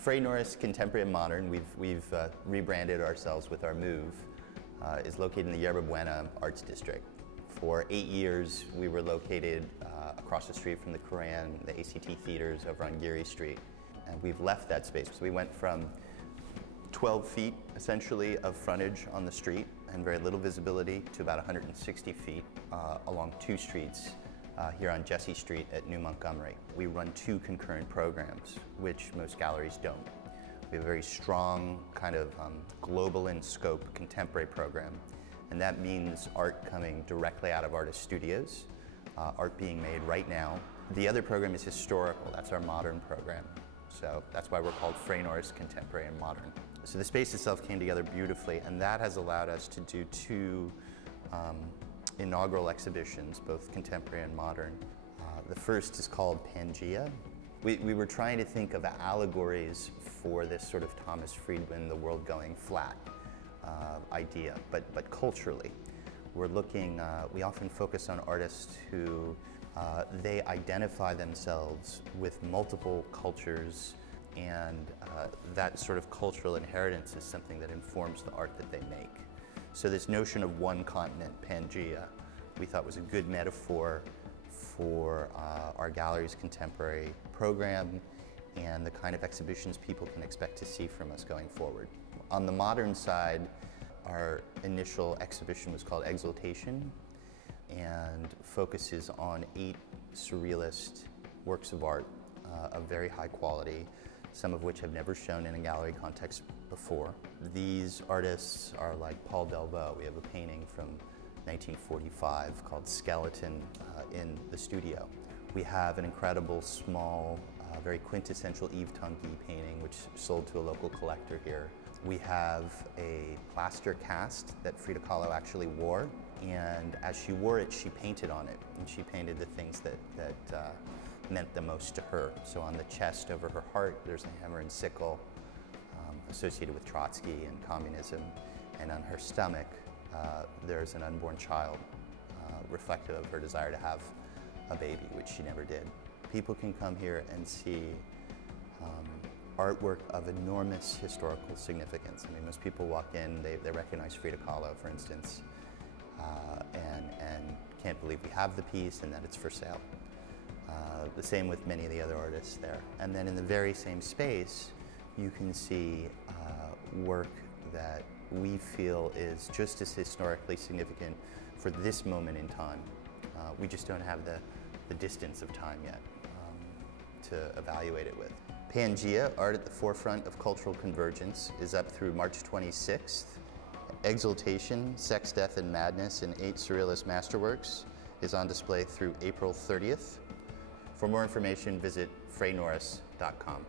Frey, Norris, Contemporary and Modern, we've rebranded ourselves with our move, is located in the Yerba Buena Arts District. For 8 years, we were located across the street from the Koran, the ACT theaters over on Geary Street. And we've left that space. So we went from 12 feet, essentially, of frontage on the street and very little visibility to about 160 feet along 2 streets here on Jesse Street at New Montgomery. We run 2 concurrent programs, which most galleries don't. We have a very strong, kind of global in scope contemporary program, and that means art coming directly out of artist studios, art being made right now. The other program is historical, that's our modern program. So that's why we're called Frey, Norris, Contemporary and Modern. So the space itself came together beautifully, and that has allowed us to do 2 inaugural exhibitions, both contemporary and modern. The first is called Pangea. We were trying to think of allegories for this sort of Thomas Friedman, the world going flat idea, but culturally. We're looking, we often focus on artists who they identify themselves with multiple cultures, and that sort of cultural inheritance is something that informs the art that they make. So this notion of one continent, Pangea, we thought was a good metaphor for our gallery's contemporary program and the kind of exhibitions people can expect to see from us going forward. On the modern side, our initial exhibition was called Exaltation and focuses on 8 surrealist works of art of very high quality, some of which have never shown in a gallery context before. These artists are like Paul Delvaux. We have a painting from 1945 called Skeleton in the studio. We have an incredible small, very quintessential Yves Tanguy painting which sold to a local collector here. We have a plaster cast that Frida Kahlo actually wore, and as she wore it, she painted on it, and she painted the things that meant the most to her. So on the chest over her heart, there's a hammer and sickle associated with Trotsky and communism, and on her stomach, there's an unborn child reflective of her desire to have a baby, which she never did. People can come here and see artwork of enormous historical significance. I mean, most people walk in, they recognize Frida Kahlo, for instance, and can't believe we have the piece and that it's for sale. The same with many of the other artists there. And then in the very same space, you can see work that we feel is just as historically significant for this moment in time. We just don't have the distance of time yet to evaluate it with. Pangea, Art at the Forefront of Cultural Convergence, is up through March 26th. Exaltation, Sex, Death, and Madness in 8 Surrealist Masterworks is on display through April 30th. For more information, visit freynorris.com.